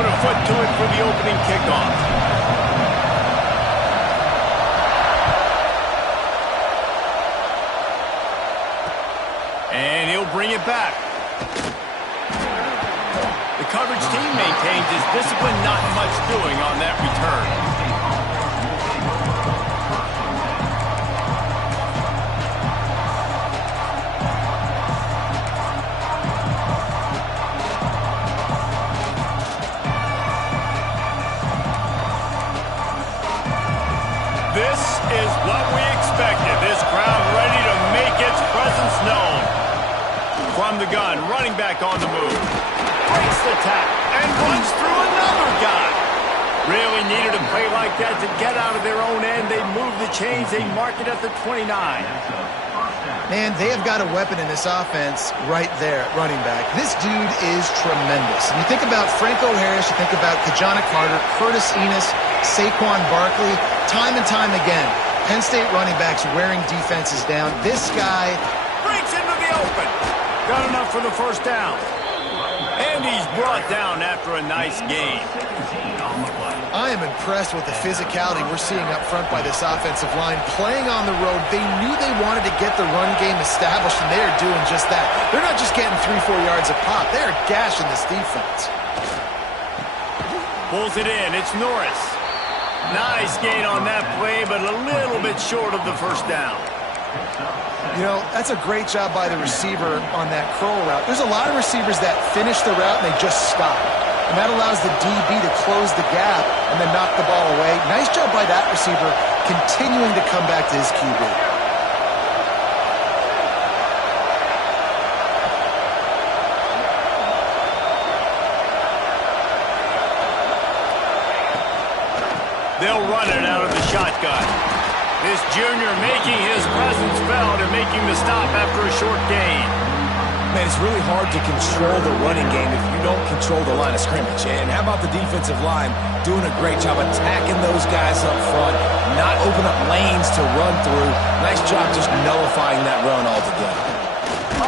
put a foot to it for the opening kickoff. And he'll bring it back. The coverage team maintains his discipline, not much doing on that return. This is what we expected. This crowd ready to make its presence known. From the gun, running back on the move. Breaks the tackle and runs through another guy. Really needed a play like that to get out of their own end. They move the chains. They mark it at the 29. Man, they have got a weapon in this offense right there at running back. This dude is tremendous. And you think about Franco Harris, you think about Kajana Carter, Curtis Enos, Saquon Barkley, time and time again, Penn State running backs wearing defenses down. This guy breaks into the open. Got enough for the first down. And he's brought down after a nice gain. I am impressed with the physicality we're seeing up front by this offensive line. Playing on the road, they knew they wanted to get the run game established, and they are doing just that. They're not just getting 3-4 yards a pop. They are gashing this defense. Pulls it in. It's Norris. Nice gain on that play, but a little bit short of the first down. You know, that's a great job by the receiver on that curl route. There's a lot of receivers that finish the route and they just stop. And that allows the DB to close the gap and then knock the ball away. Nice job by that receiver continuing to come back to his QB. They'll run it out of the shotgun. This junior making his presence felt and making the stop after a short gain. Man, it's really hard to control the running game if you don't control the line of scrimmage. And how about the defensive line doing a great job attacking those guys up front, not open up lanes to run through. Nice job just nullifying that run altogether.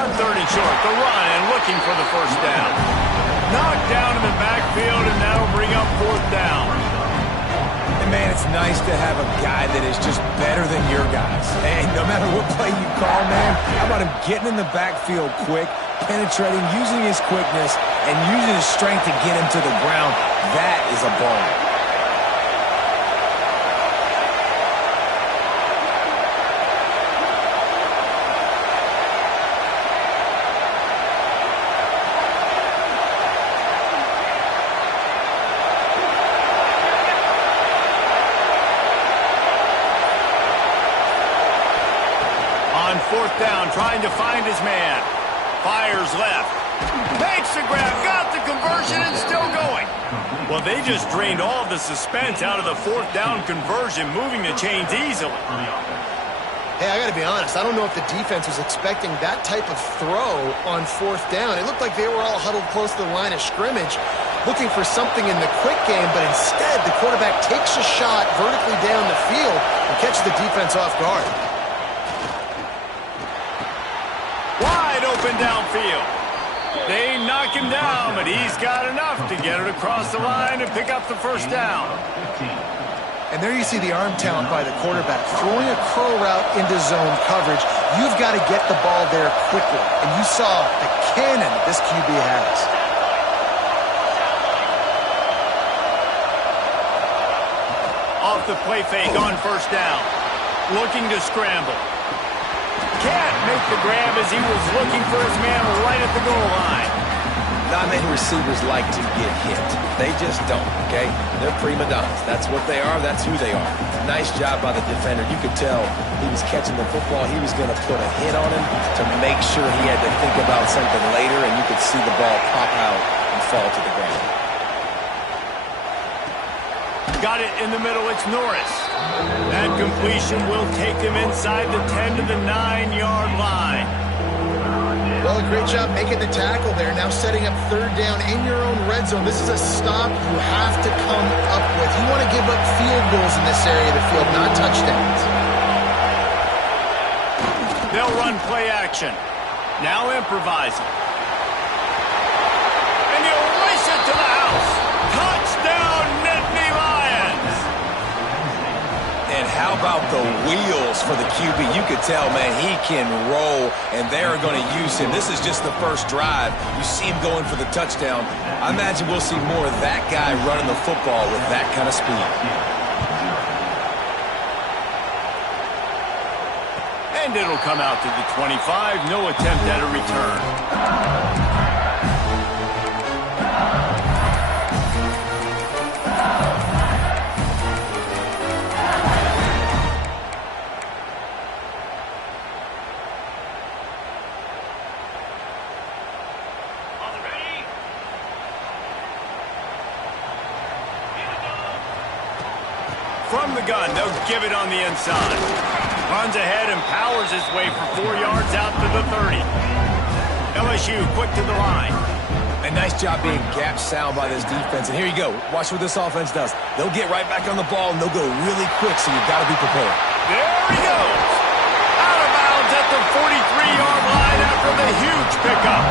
On third and short, the run and looking for the first down. Knocked down in the backfield, and that'll bring up fourth down. And man, it's nice to have a guy that is just better than your guys. Hey, no matter what play you call, man, how about him getting in the backfield quick, penetrating, using his quickness, and using his strength to get him to the ground. That is a ball. Fourth down, trying to find his man. Fires left. Makes the grab, got the conversion, and still going. Well, they just drained all the suspense out of the fourth down conversion, moving the chains easily. Hey, I got to be honest. I don't know if the defense was expecting that type of throw on fourth down. It looked like they were all huddled close to the line of scrimmage, looking for something in the quick game, but instead the quarterback takes a shot vertically down the field and catches the defense off guard. Wide open downfield. They knock him down, but he's got enough to get it across the line and pick up the first down. And there you see the arm talent by the quarterback. Throwing a curl route into zone coverage, you've got to get the ball there quickly. And you saw the cannon this QB has. Off the play fake on first down. Looking to scramble. Can't make the grab as he was looking for his man right at the goal line. Not many receivers like to get hit. They just don't, okay? They're prima donnas. That's what they are. That's who they are. Nice job by the defender. You could tell he was catching the football. He was going to put a hit on him to make sure he had to think about something later, and you could see the ball pop out and fall to the ground. Got it in the middle. It's Norris. That completion will take them inside the 10 to the 9-yard line. Well, a great job making the tackle there. Now setting up third down in your own red zone. This is a stop you have to come up with. You want to give up field goals in this area of the field, not touchdowns. They'll run play action. Now improvising. And he'll race it to the house. how about the wheels for the QB? You could tell, man, he can roll, and they're going to use him. This is just the first drive. You see him going for the touchdown. I imagine we'll see more of that guy running the football with that kind of speed. And it'll come out to the 25. No attempt at a return. From the gun, they'll give it on the inside. Runs ahead and powers his way for 4 yards out to the 30. LSU quick to the line. A nice job being gap sound by this defense. And here you go. Watch what this offense does. They'll get right back on the ball, and they'll go really quick, so you've got to be prepared. There he goes. Out of bounds at the 43-yard line after the huge pickup.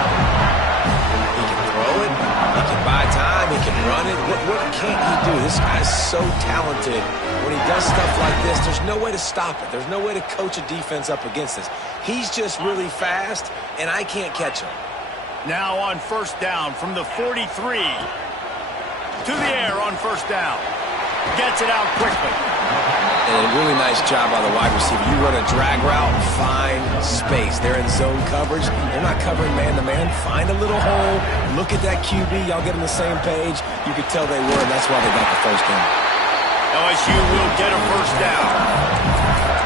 He can throw it. He can buy time. He can run it. What can't he do? This guy's so talented. When he does stuff like this, there's no way to stop it. There's no way to coach a defense up against this. He's just really fast, and I can't catch him. Now on first down from the 43. To the air on first down. Gets it out quickly. And a really nice job by the wide receiver. You run a drag route, find space. They're in zone coverage. They're not covering man-to-man. Find a little hole. Look at that QB. Y'all get on the same page. You could tell they were, and that's why they got the first down. LSU will get a first down.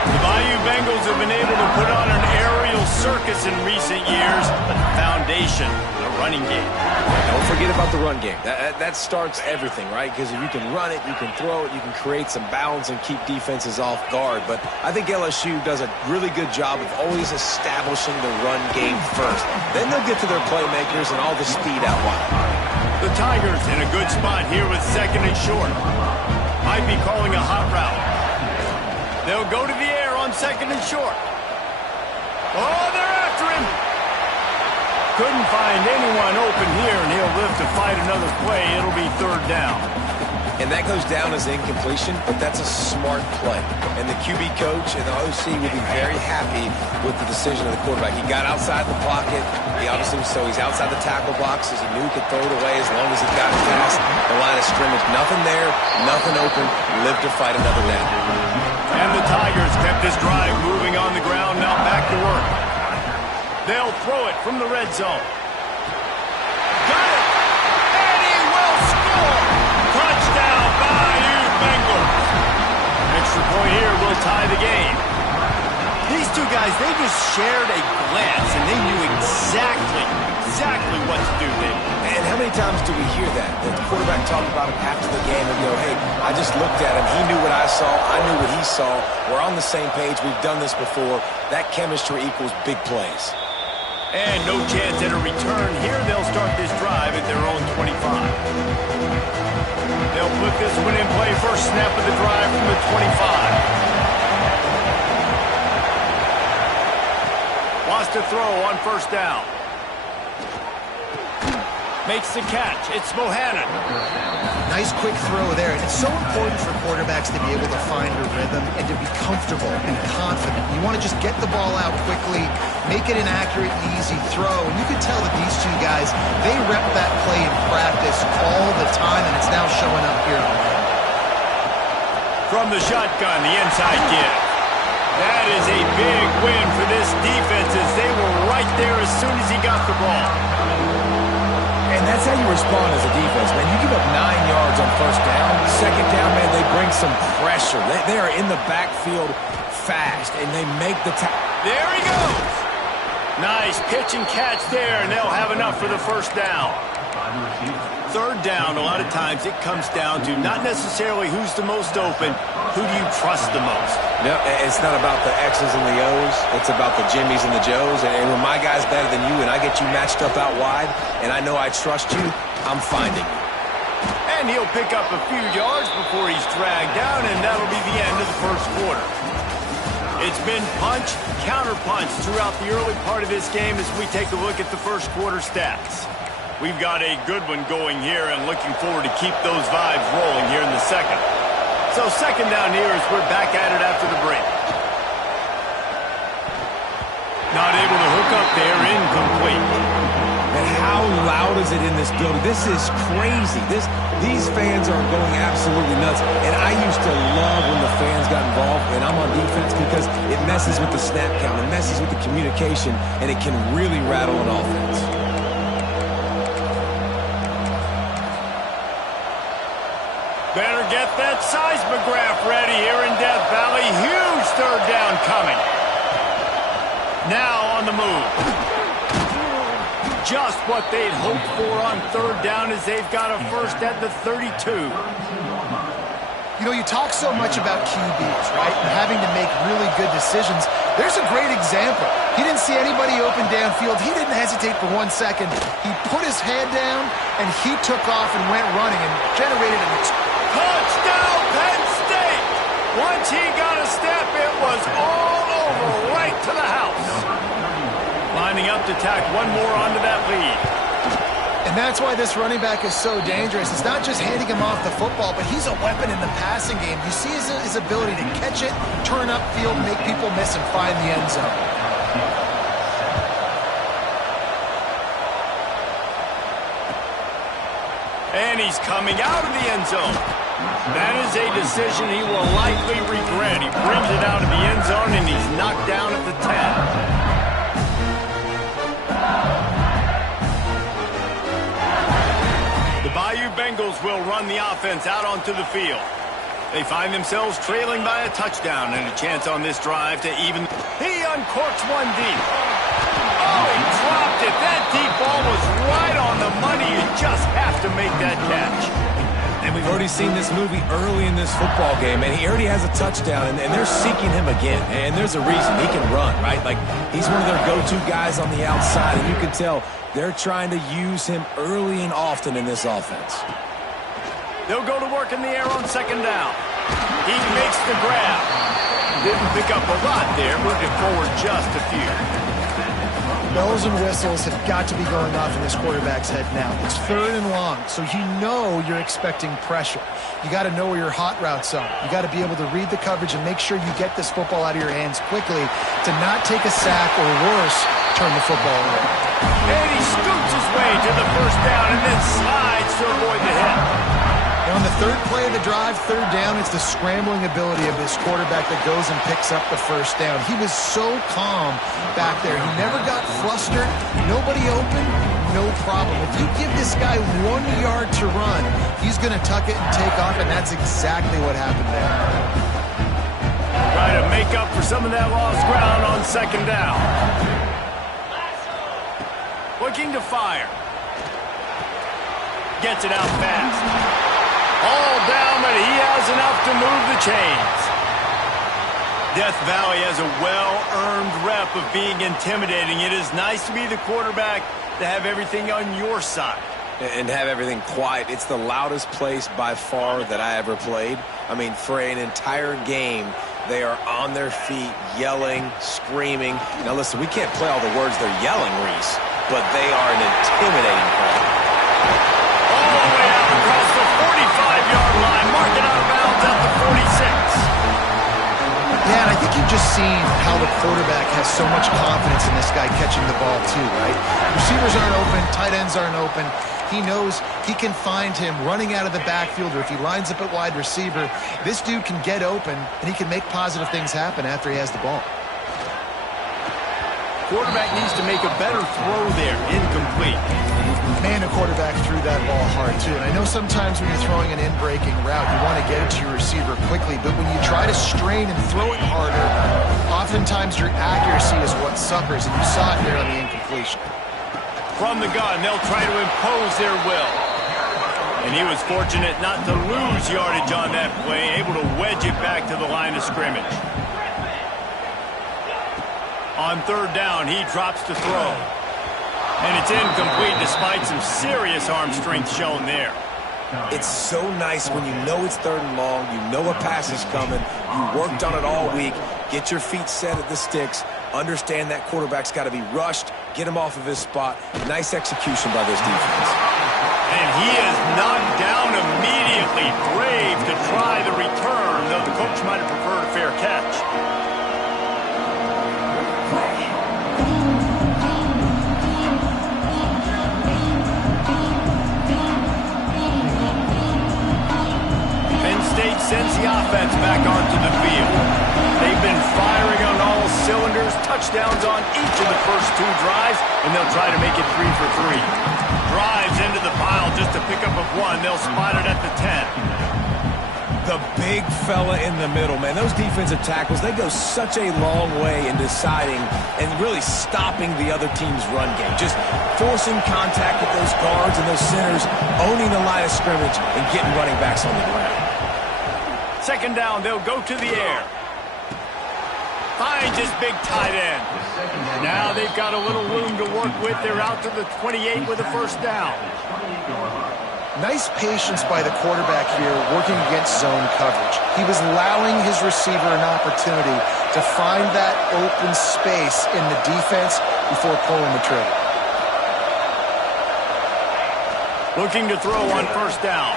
The Bayou Bengals have been able to put on an aerial circus in recent years, but the foundation, the running game. Don't forget about the run game. That starts everything, right? Because if you can run it, you can throw it, you can create some balance and keep defenses off guard. But I think LSU does a really good job of always establishing the run game first. Then they'll get to their playmakers and all the speed out wide. The Tigers in a good spot here with second and short. Might be calling a hot route. They'll go to the air on second and short. Oh, they're after him. Couldn't find anyone open here, and he'll live to fight another play. It'll be third down. And that goes down as incompletion, but that's a smart play. And the QB coach and the OC will be very happy with the decision of the quarterback. He got outside the pocket. He's outside the tackle box as he knew he could throw it away as long as he got it past the line of scrimmage. Nothing there, nothing open. Live to fight another down. And the Tigers kept this drive moving on the ground, now back to work. They'll throw it from the red zone. Got it! And he will score! Touchdown, Bayou Bengals! Extra point here will tie the game. These two guys, they just shared a glance, and they knew exactly what to do, David. And how many times do we hear that? The quarterback talked about him after the game and go, hey, I just looked at him. He knew what I saw. I knew what he saw. We're on the same page. We've done this before. That chemistry equals big plays. And no chance at a return. Here they'll start this drive at their own 25. They'll put this one in play. First snap of the drive from the 25. Wants to throw on first down. Makes the catch. It's Bohannon. Nice quick throw there. And it's so important for quarterbacks to be able to find a rhythm and to be comfortable and confident. You want to just get the ball out quickly, make it an accurate and easy throw. And you can tell that these two guys, they rep that play in practice all the time, and it's now showing up here on the field. From the shotgun, the inside give. That is a big win for this defense as they were right there as soon as he got the ball. And that's how you respond as a defense, man. You give up 9 yards on first down. Second down, man, they bring some pressure. They are in the backfield fast, and they make the tackle. There he goes. Nice pitch and catch there, and they'll have enough for the first down. Third down, a lot of times it comes down to not necessarily who's the most open, who do you trust the most? No, it's not about the X's and the O's. It's about the Jimmies and the Joes. And when my guy's better than you and I get you matched up out wide and I know I trust you, I'm finding you. And he'll pick up a few yards before he's dragged down, and that'll be the end of the first quarter. It's been punch, counter-punch throughout the early part of this game as we take a look at the first quarter stats. We've got a good one going here and looking forward to keep those vibes rolling here in the second. So second down here as we're back at it after the break. Not able to hook up there, incomplete. And how loud is it in this building? This is crazy. These fans are going absolutely nuts. And I used to love when the fans got involved, and I'm on defense, because it messes with the snap count, it messes with the communication, and it can really rattle an offense. Better get that seismograph ready here in Death Valley. Huge third down coming. Now on the move. Just what they'd hoped for on third down as they've got a first at the 32. You know, you talk so much about QBs, right? And having to make really good decisions. There's a great example. He didn't see anybody open downfield. He didn't hesitate for 1 second. He put his head down, and he took off and went running and generated a touchdown, Penn State! Once he got a step, it was all over, right to the house. Lining up to tack one more onto that lead. And that's why this running back is so dangerous. It's not just handing him off the football, but he's a weapon in the passing game. You see his ability to catch it, turn upfield, make people miss, and find the end zone. And he's coming out of the end zone. That is a decision he will likely regret. He brings it out of the end zone, and he's knocked down at the 10. Bayou Bengals will run the offense out onto the field. They find themselves trailing by a touchdown and a chance on this drive to even. He uncorks one deep. Oh, he dropped it. That deep ball was right on the money. You just have to make that catch. And we've already seen this movie early in this football game, and he already has a touchdown, and they're seeking him again. And there's a reason. He can run, right? Like, he's one of their go-to guys on the outside, and you can tell they're trying to use him early and often in this offense. They'll go to work in the air on second down. He makes the grab. Didn't pick up a lot there, moving forward just a few. Bells and whistles have got to be going off in this quarterback's head now. It's third and long, so you know you're expecting pressure. You got to know where your hot routes are. You got to be able to read the coverage and make sure you get this football out of your hands quickly to not take a sack or worse, turn the football away. And he scoots his way to the first down and then slides to avoid the hit. On the third play of the drive, third down, it's the scrambling ability of this quarterback that goes and picks up the first down. He was so calm back there. He never got flustered. Nobody open, no problem. If you give this guy 1 yard to run, he's going to tuck it and take off, and that's exactly what happened there. Try to make up for some of that lost ground on second down. Looking to fire. Gets it out fast. All down, but he has enough to move the chains. Death Valley has a well-earned rep of being intimidating. It is nice to be the quarterback to have everything on your side. And have everything quiet. It's the loudest place by far that I ever played. I mean, for an entire game, they are on their feet, yelling, screaming. Now, listen, we can't play all the words they're yelling, Reese, but they are an intimidating crowd. All the way out across the 45-yard line, marking out of bounds at the 46. Yeah, and I think you've just seen how the quarterback has so much confidence in this guy catching the ball too, right? Receivers aren't open, tight ends aren't open. He knows he can find him running out of the backfield, or if he lines up at wide receiver, this dude can get open, and he can make positive things happen after he has the ball. Quarterback needs to make a better throw there, incomplete. Man, the quarterback threw that ball hard, too. And I know sometimes when you're throwing an in-breaking route, you want to get it to your receiver quickly. But when you try to strain and throw it harder, oftentimes your accuracy is what suffers. And you saw it there on the incompletion. From the gun, they'll try to impose their will. And he was fortunate not to lose yardage on that play, able to wedge it back to the line of scrimmage. On third down, he drops to throw. And it's incomplete despite some serious arm strength shown there. It's so nice when you know it's third and long, you know a pass is coming, you worked on it all week, get your feet set at the sticks, understand that quarterback's got to be rushed, get him off of his spot. Nice execution by this defense. And he is knocked down immediately. Brave to try the return coach might have preferred a fair catch. Penn State sends the offense back onto the field. They've been firing on all cylinders, touchdowns on each of the first 2 drives, and they'll try to make it 3 for 3. Drives into the pile just to pick up a 1. They'll spot it at the 10. The big fella in the middle, man. Those defensive tackles, they go such a long way in deciding and really stopping the other team's run game. Just forcing contact with those guards and those centers, owning the line of scrimmage, and getting running backs on the ground. Second down, they'll go to the air. Finds his big tight end. Now they've got a little room to work with. They're out to the 28 with a first down. Nice patience by the quarterback here working against zone coverage. He was allowing his receiver an opportunity to find that open space in the defense before pulling the trigger. Looking to throw on first down.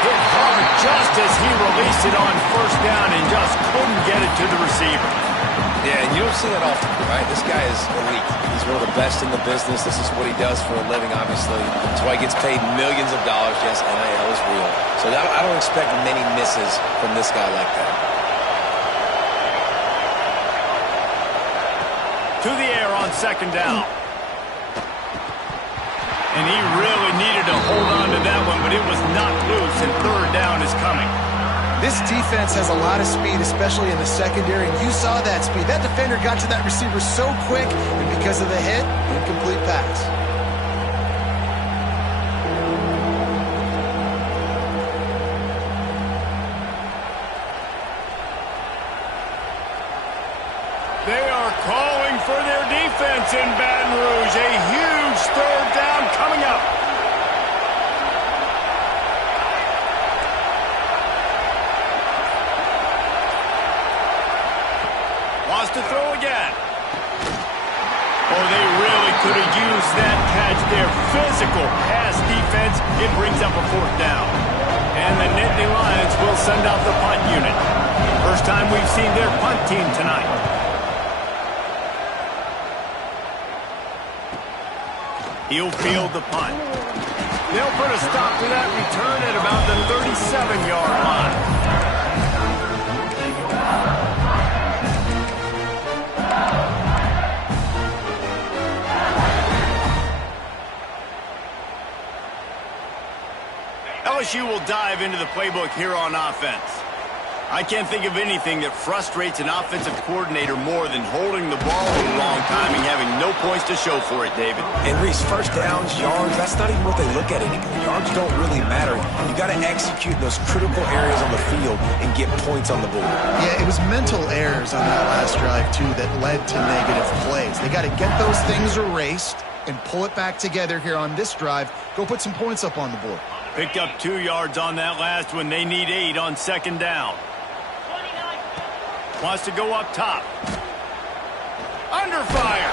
Hit hard just as he released it on first down and just couldn't get it to the receiver. Yeah, and you don't see that often, right? This guy is elite. He's one of the best in the business. This is what he does for a living, obviously. That's why he gets paid millions of dollars. Yes, NIL is real. So I don't expect many misses from this guy like that. To the air on second down. And he really needed to hold on to that one, but it was knocked loose, and third down is coming. This defense has a lot of speed, especially in the secondary, and you saw that speed. That defender got to that receiver so quick, and because of the hit, incomplete pass. They are calling for their defense in Baton Rouge. A huge third down coming up. Wants to throw again. Oh, they really could have used that catch there. Physical pass defense. It brings up a fourth down. And the Nittany Lions will send out the punt unit. First time we've seen their punt team tonight. He'll field the punt. They'll put a stop to that return at about the 37-yard line. LSU will dive into the playbook here on offense. I can't think of anything that frustrates an offensive coordinator more than holding the ball a long time and having no points to show for it, David. And Reese, first downs, yards, that's not even what they look at anymore. Yards don't really matter. You got to execute those critical areas on the field and get points on the board. Yeah, it was mental errors on that last drive, too, that led to negative plays. They got to get those things erased and pull it back together here on this drive. Go put some points up on the board. Picked up 2 yards on that last one. They need 8 on second down. Wants to go up top. Under fire.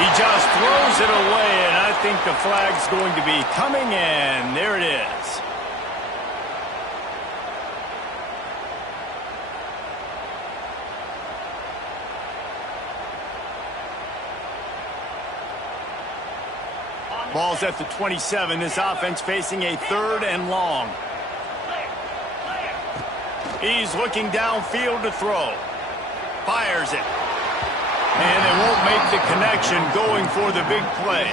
He just throws it away, and I think the flag's going to be coming in. There it is. Ball's at the 27. This offense facing a third and long. He's looking downfield to throw. Fires it. And they won't make the connection going for the big play.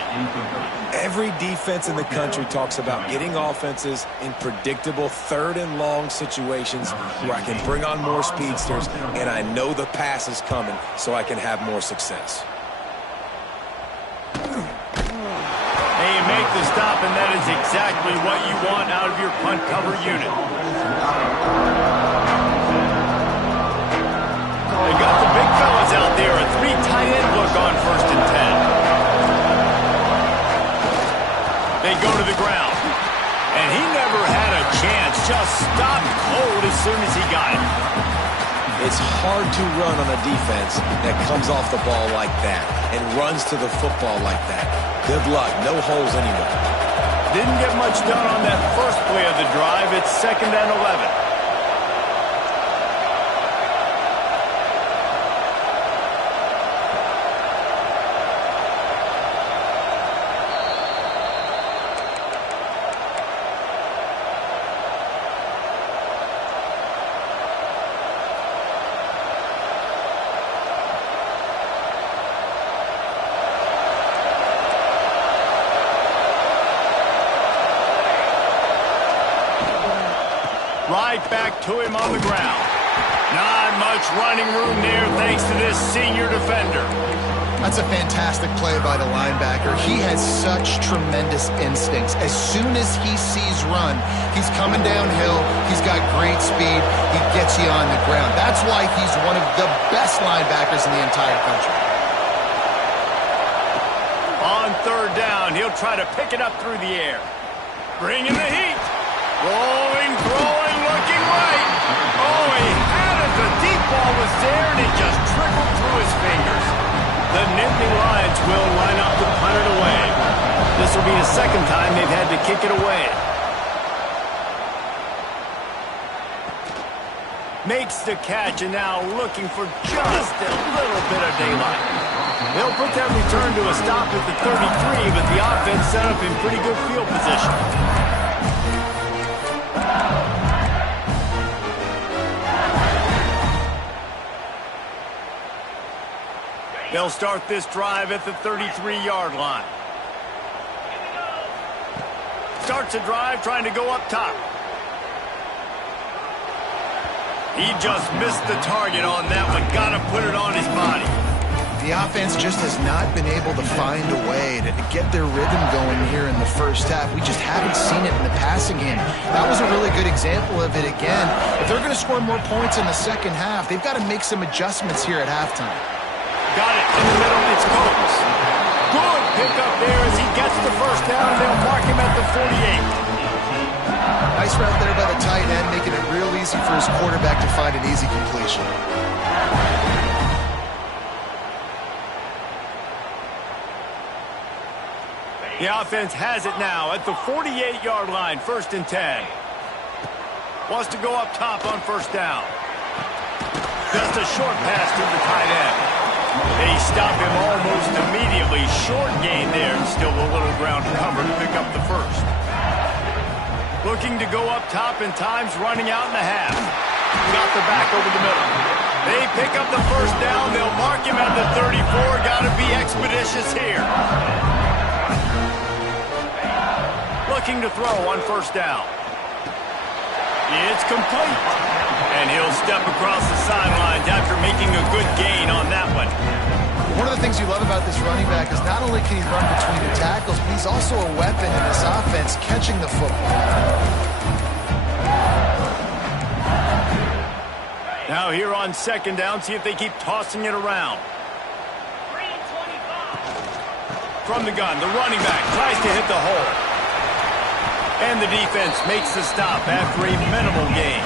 Every defense in the country talks about getting offenses in predictable third and long situations where I can bring on more speedsters and I know the pass is coming so I can have more success. And you make the stop, and that is exactly what you want out of your punt cover unit. They got the big fellas out there. A 3 tight end look on first and 10. They go to the ground. And he never had a chance. Just stopped cold as soon as he got it. It's hard to run on a defense that comes off the ball like that and runs to the football like that. Good luck. No holes anywhere. Didn't get much done on that first play of the drive. It's second and 11. right back to him on the ground. Not much running room there thanks to this senior defender. That's a fantastic play by the linebacker. He has such tremendous instincts. As soon as he sees run, he's coming downhill. He's got great speed. He gets you on the ground. That's why he's one of the best linebackers in the entire country. On third down, he'll try to pick it up through the air. Bringing the heat. Rolling, throwing, looking right. Oh, he had it. The deep ball was there, and it just trickled through his fingers. The Nittany Lions will line up to punt it away. This will be the second time they've had to kick it away. Makes the catch, and now looking for just a little bit of daylight. They'll put that return to a stop at the 33, but the offense set up in pretty good field position. They'll start this drive at the 33-yard line. Starts a drive trying to go up top. He just missed the target on that one. Got to put it on his body. The offense just has not been able to find a way to get their rhythm going here in the first half. We just haven't seen it in the passing game. That was a really good example of it again. If they're going to score more points in the second half, they've got to make some adjustments here at halftime. Got it in the middle. It's Coates. Good pickup there as he gets the first down. They'll mark him at the 48. Nice route there by the tight end, making it real easy for his quarterback to find an easy completion. The offense has it now at the 48-yard line, 1st and 10. Wants to go up top on first down. Just a short pass to the tight end. They stop him almost immediately. Short gain there, and still a little ground to cover to pick up the first. Looking to go up top, and time's running out in the half. Got the back over the middle. They pick up the first down. They'll mark him at the 34. Got to be expeditious here. Looking to throw on first down. It's complete. And he'll step across the sidelines after making a good gain on that one. One of the things you love about this running back is not only can he run between the tackles, but he's also a weapon in this offense, catching the football. Now here on second down, see if they keep tossing it around. From the gun, the running back tries to hit the hole. And the defense makes the stop after a minimal gain.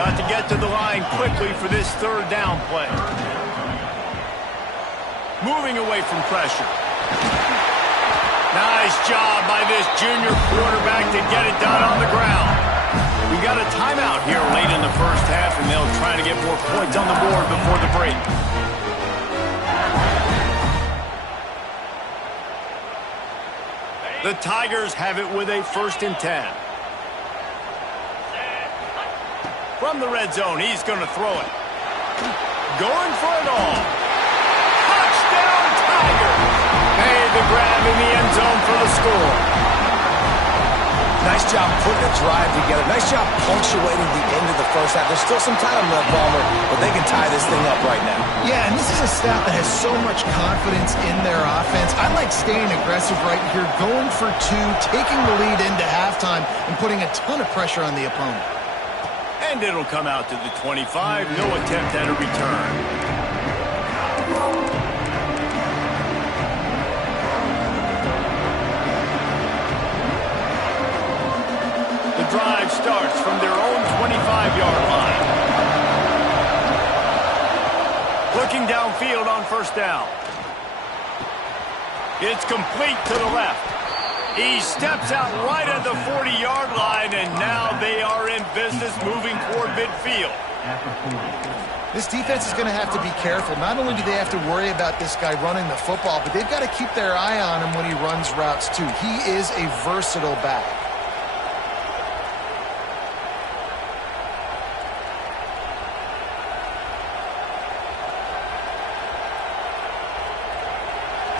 Got to get to the line quickly for this third down play. Moving away from pressure. Nice job by this junior quarterback to get it done on the ground. We got a timeout here late in the first half, and they'll try to get more points on the board before the break. The Tigers have it with a 1st and 10. From the red zone, he's going to throw it. Going for it all. Touchdown, Tigers! Made the grab in the end zone for the score. Nice job putting a drive together. Nice job punctuating the end of the first half. There's still some time left, Palmer, but they can tie this thing up right now. Yeah, and this is a staff that has so much confidence in their offense. I like staying aggressive right here, going for two, taking the lead into halftime, and putting a ton of pressure on the opponent. And it'll come out to the 25. No attempt at a return. The drive starts from their own 25-yard line. Looking downfield on first down. It's complete to the left. He steps out right at the 40-yard line, and now they are in business moving toward midfield. This defense is going to have to be careful. Not only do they have to worry about this guy running the football, but they've got to keep their eye on him when he runs routes too. He is a versatile back.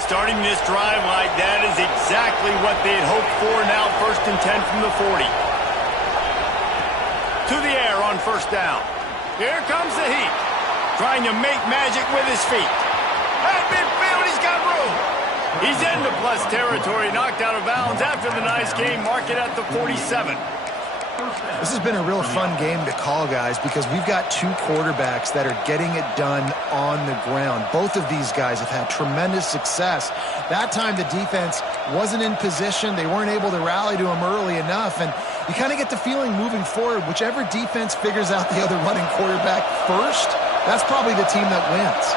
Starting this drive like that is exactly what they'd hoped for. Now 1st and 10 from the 40. to the air on first down. Here comes the heat. Trying to make magic with his feet. At midfield, he's got room. He's into plus territory, knocked out of bounds after the nice game. Mark it at the 47. This has been a real fun game to call, guys, because we've got two quarterbacks that are getting it done on the ground. Both of these guys have had tremendous success. That time the defense wasn't in position. They weren't able to rally to him early enough, and you kind of get the feeling moving forward, whichever defense figures out the other running quarterback first, that's probably the team that wins.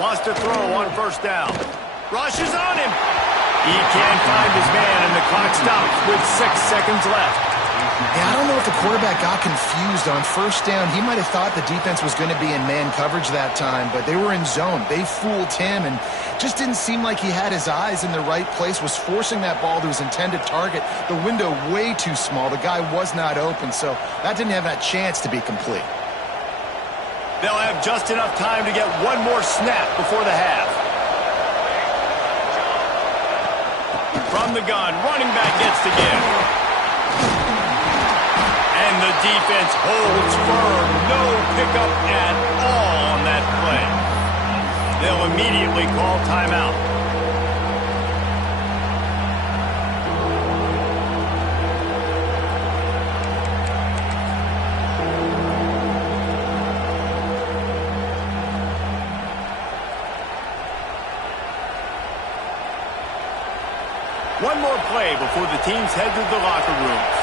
Wants to throw on first down. Rushes on him. He can't find his man, and the clock stops with 6 seconds left. Yeah, I don't know if the quarterback got confused on first down. He might have thought the defense was going to be in man coverage that time, but they were in zone. They fooled him and just didn't seem like he had his eyes in the right place, was forcing that ball to his intended target. The window way too small. The guy was not open, so that didn't have that chance to be complete. They'll have just enough time to get one more snap before the half. From the gun, running back gets to give. And the defense holds firm. No pickup at all on that play. They'll immediately call timeout. One more play before the teams head to the locker rooms.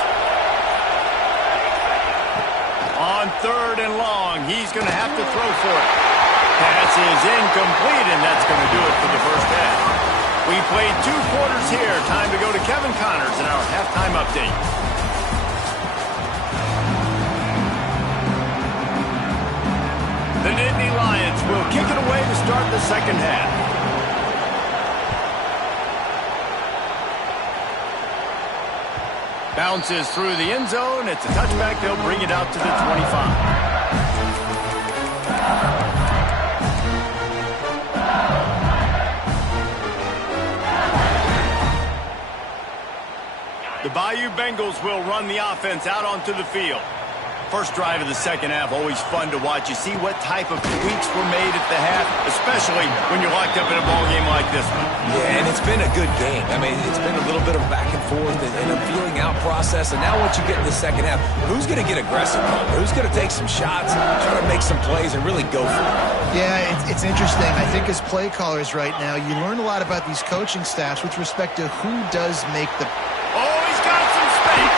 On third and long, he's going to have to throw for it. Pass is incomplete, and that's going to do it for the first half. We played 2 quarters here. Time to go to Kevin Connors in our halftime update. The Nittany Lions will kick it away to start the second half. Bounces through the end zone. It's a touchback. They'll bring it out to the 25. The Bayou Bengals will run the offense out onto the field. First drive of the second half, always fun to watch. You see what type of tweaks were made at the half, especially when you're locked up in a ball game like this one. Yeah, and it's been a good game. I mean, it's been a little bit of back and forth and a feeling out process. And now once you get in the second half, who's going to get aggressive? Who's going to take some shots, try to make some plays, and really go for it? Yeah, it's interesting. I think as play callers right now, you learn a lot about these coaching staffs with respect to who does make the... Oh, he's got some space.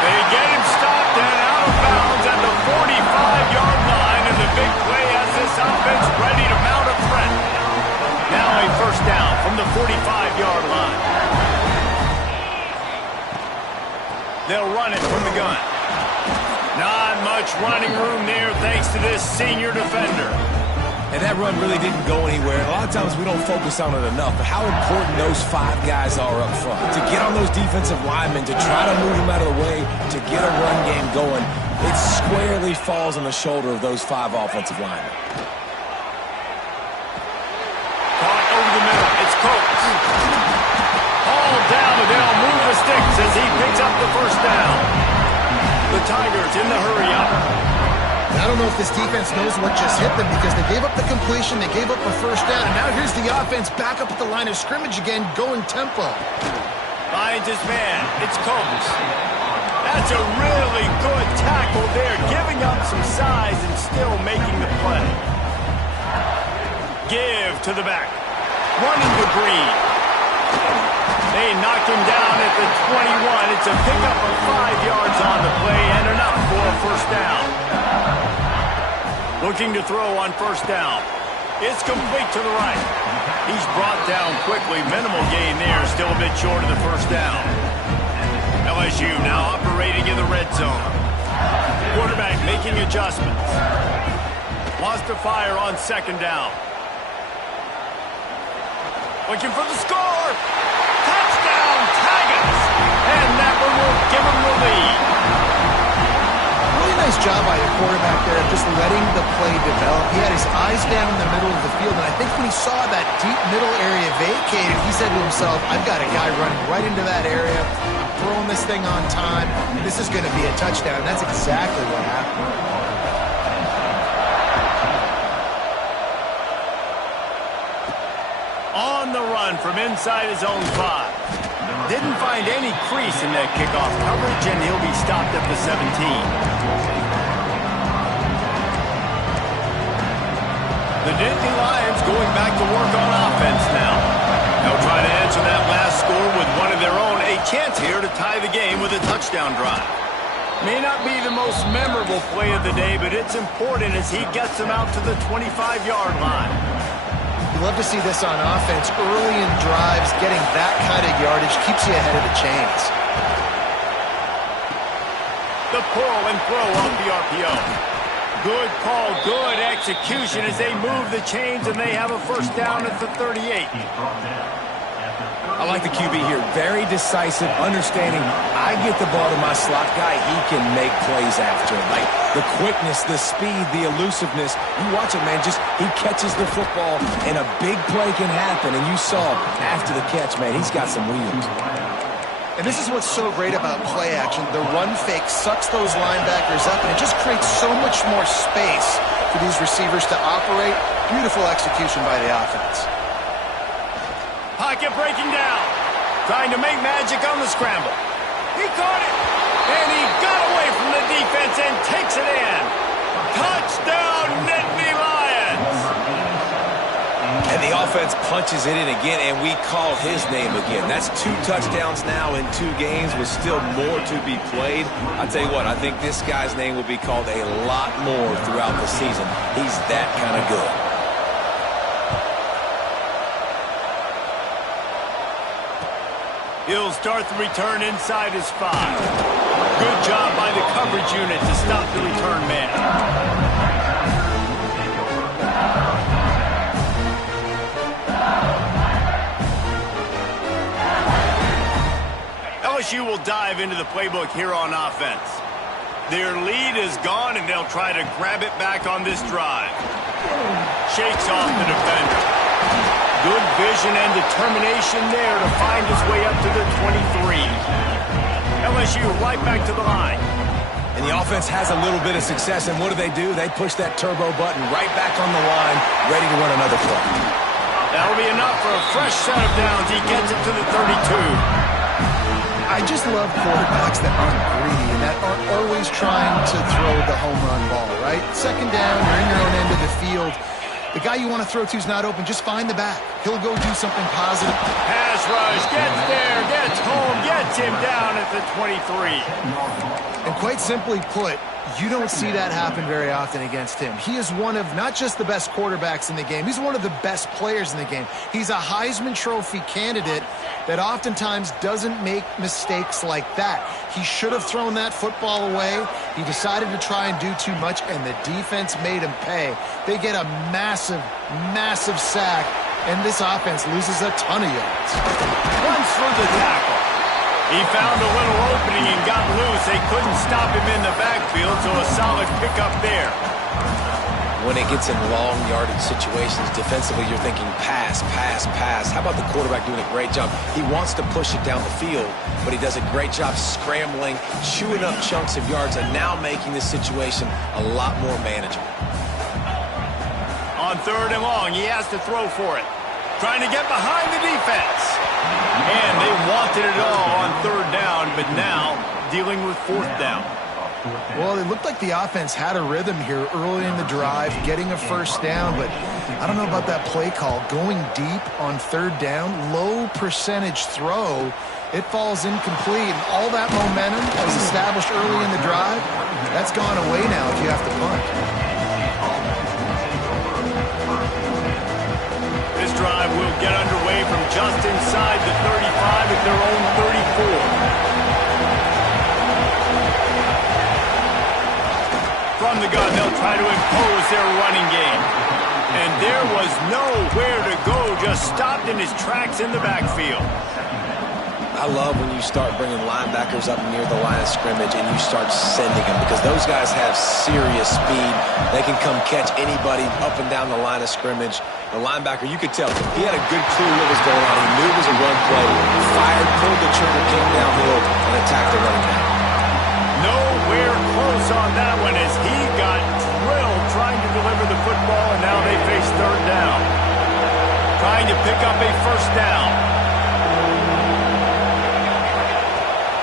They get him stopped and out of bounds at the 45-yard line, and the big play has this offense ready to mount a threat. Now a first down from the 45-yard line. They'll run it from the gun. Not much running room there thanks to this senior defender. And that run really didn't go anywhere. And a lot of times we don't focus on it enough, but how important those 5 guys are up front. To get on those defensive linemen, to try to move them out of the way, to get a run game going, it squarely falls on the shoulder of those 5 offensive linemen. Caught over the middle. It's Coates. Hauled down, but they'll move the sticks as he picks up the first down. The Tigers in the hurry up. I don't know if this defense knows what just hit them because they gave up the completion, they gave up a first down, and now here's the offense back up at the line of scrimmage again, going tempo. Finds his man. It's Coates. That's a really good tackle there, giving up some size and still making the play. Give to the back. Running to Green. They knock him down at the 21. It's a pickup of 5 yards on the play and enough for a first down. Looking to throw on first down. It's complete to the right. He's brought down quickly. Minimal gain there. Still a bit short of the first down. LSU now operating in the red zone. Quarterback making adjustments. Wants to fire on second down. Looking for the score. Touchdown, Tigers. And that one will give them the lead. Really nice job by your quarterback there of just letting the play develop. He had his eyes down the middle of the field, and I think when he saw that deep middle area vacated, he said to himself, I've got a guy running right into that area. I'm throwing this thing on time. This is going to be a touchdown. That's exactly what happened. On the run from inside his own 5. Didn't find any crease in that kickoff coverage, and he'll be stopped at the 17. The Nittany Lions going back to work on offense now. They'll try to answer that last score with one of their own. A chance here to tie the game with a touchdown drive. May not be the most memorable play of the day, but it's important as he gets them out to the 25-yard line. Love to see this on offense. Early in drives, getting that kind of yardage keeps you ahead of the chains. The pull and throw off the RPO. Good call, good execution as they move the chains, and they have a first down at the 38. I like the QB here. Very decisive, understanding I get the ball to my slot guy, he can make plays after it. Like the quickness, the speed, the elusiveness. You watch it, man. Just he catches the football, and a big play can happen. And you saw after the catch, man, he's got some wheels. And this is what's so great about play action. The run fake sucks those linebackers up, and it just creates so much more space for these receivers to operate. Beautiful execution by the offense. Pocket breaking down. Trying to make magic on the scramble. He caught it. And he got away from the defense and takes it in. Touchdown, Nittany Lions. And the offense punches it in again, and we call his name again. That's 2 touchdowns now in 2 games with still more to be played. I tell you what, I think this guy's name will be called a lot more throughout the season. He's that kind of good. He'll start the return inside his 5. Good job by the coverage unit to stop the return man. LSU will dive into the playbook here on offense. Their lead is gone, and they'll try to grab it back on this drive. Shakes off the defender. Good vision and determination there to find his way up to the 23. LSU right back to the line. And the offense has a little bit of success, and what do? They push that turbo button right back on the line, ready to run another play. That'll be enough for a fresh set of downs. He gets it to the 32. I just love quarterbacks that aren't greedy and that aren't always trying to throw the home run ball, right? Second down, you're in your own end of the field. The guy you want to throw to is not open. Just find the back. He'll go do something positive. Pass rush, gets there, gets home, gets him down at the 23. And quite simply put, you don't see that happen very often against him. He is one of not just the best quarterbacks in the game, he's one of the best players in the game. He's a Heisman Trophy candidate that oftentimes doesn't make mistakes like that. He should have thrown that football away. He decided to try and do too much, and the defense made him pay. They get a massive, massive sack, and this offense loses a ton of yards. Runs through the tackle. He found a little opening and got loose. They couldn't stop him in the backfield, so a solid pickup there. When it gets in long yardage situations, defensively you're thinking pass, pass, pass. How about the quarterback doing a great job? He wants to push it down the field, but he does a great job scrambling, chewing up chunks of yards, and now making this situation a lot more manageable. On 3rd and long, he has to throw for it. Trying to get behind the defense. And they wanted it all on 3rd down, but now dealing with 4th down. Well, it looked like the offense had a rhythm here early in the drive, getting a first down, but I don't know about that play call. Going deep on 3rd down, low percentage throw, it falls incomplete, and all that momentum that was established early in the drive, that's gone away now if you have to punt. This drive will get underway from just inside the 35 at their own 34. From the gun, they'll try to impose their running game. And there was nowhere to go, just stopped in his tracks in the backfield. I love when you start bringing linebackers up near the line of scrimmage and you start sending them, because those guys have serious speed. They can come catch anybody up and down the line of scrimmage. The linebacker, you could tell, he had a good clue what was going on. He knew it was a run play, fired, pulled the trigger, came downhill, and attacked the running back. Nowhere close on that one as he got drilled trying to deliver the football, and now they face third down. Trying to pick up a first down.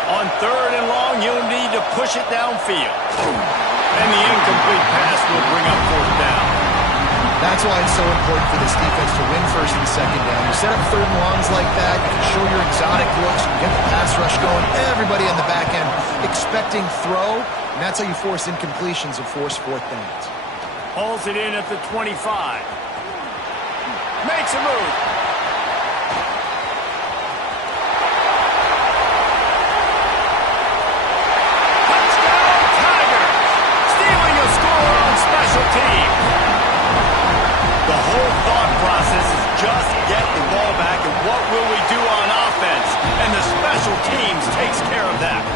On third and long, you'll need to push it downfield. And the incomplete pass will bring up fourth down. That's why it's so important for this defense to win first and second down. You set up third and longs like that, you can show your exotic looks, you get the pass rush going, everybody on the back end expecting throw, and that's how you force incompletions and force fourth downs. Hauls it in at the 25. Makes a move. Touchdown, Tigers! Stealing a score on special teams. The whole thought process is just get the ball back, and what will we do on offense? And the special teams takes care of that.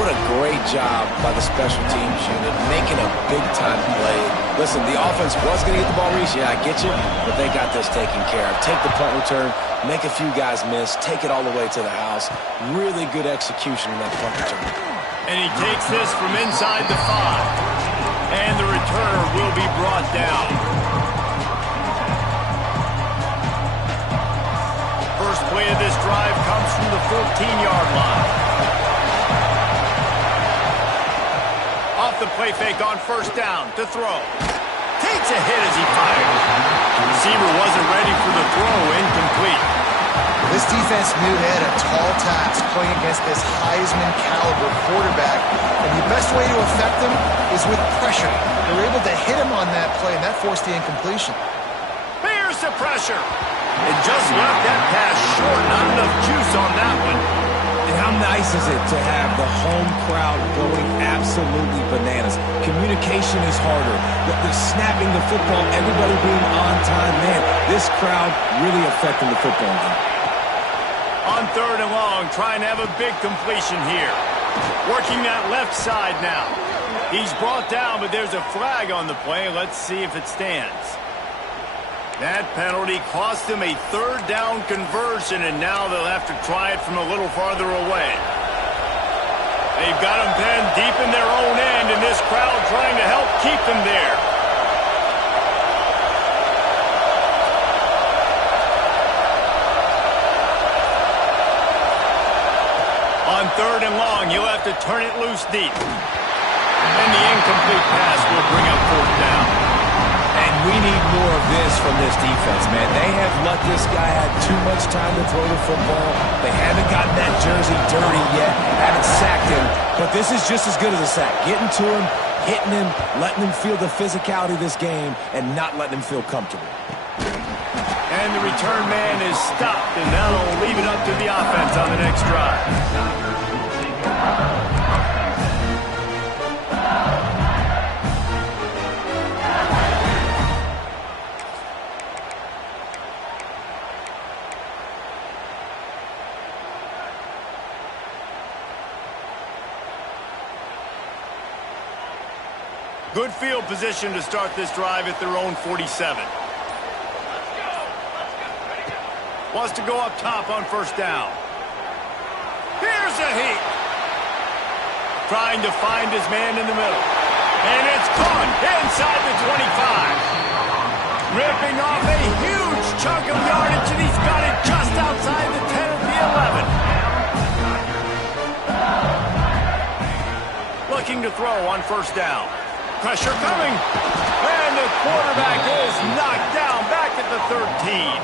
What a great job by the special teams unit, making a big-time play. Listen, the offense was going to get the ball reached. Yeah, I get you, but they got this taken care of. Take the punt return, make a few guys miss, take it all the way to the house. Really good execution in that punt return. And he takes this from inside the 5. And the returner will be brought down. First play of this drive comes from the 14-yard line. Off the play fake on first down to throw. Takes a hit as he fires. The receiver wasn't ready for the throw, incomplete. This defense knew they had a tall task playing against this Heisman-caliber quarterback, and the best way to affect him is with pressure. They were able to hit him on that play, and that forced the incompletion. Here's the pressure. It just left that pass short. Not enough juice on that one. And how nice is it to have the home crowd going absolutely bananas? Communication is harder. The snapping the football, everybody being on time. Man, this crowd really affecting the football game. On third and long, trying to have a big completion here. Working that left side now. He's brought down, but there's a flag on the play. Let's see if it stands. That penalty cost them a third down conversion, and now they'll have to try it from a little farther away. They've got them pinned deep in their own end, and this crowd trying to help keep them there. On third and long, you'll have to turn it loose deep. And the incomplete pass will bring up fourth down. And we need more of this from this defense, man. They have let this guy have too much time to throw the football. They haven't gotten that jersey dirty yet, haven't sacked him. But this is just as good as a sack. Getting to him, hitting him, letting him feel the physicality of this game, and not letting him feel comfortable. And the return man is stopped, and that'll leave it up to the offense on the next drive. Good field position to start this drive at their own 47. Wants to go up top on first down. Here's a heat. Trying to find his man in the middle. And it's caught inside the 25. Ripping off a huge chunk of yardage, and he's got it just outside the 10 of the 11. Looking to throw on first down. Pressure coming. And the quarterback is knocked down back at the 13.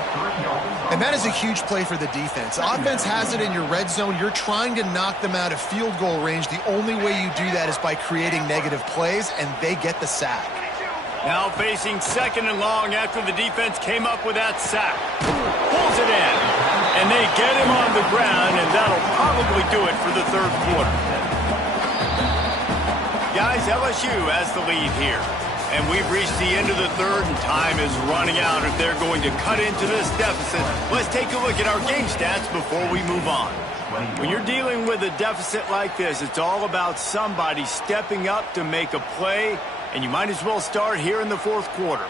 And that is a huge play for the defense. Offense has it in your red zone. You're trying to knock them out of field goal range. The only way you do that is by creating negative plays, and they get the sack. Now facing second and long after the defense came up with that sack. Pulls it in. And they get him on the ground, and that'll probably do it for the third quarter. Guys, LSU has the lead here. And we've reached the end of the third, and time is running out if they're going to cut into this deficit. Let's take a look at our game stats before we move on. When you're dealing with a deficit like this, it's all about somebody stepping up to make a play, and you might as well start here in the fourth quarter.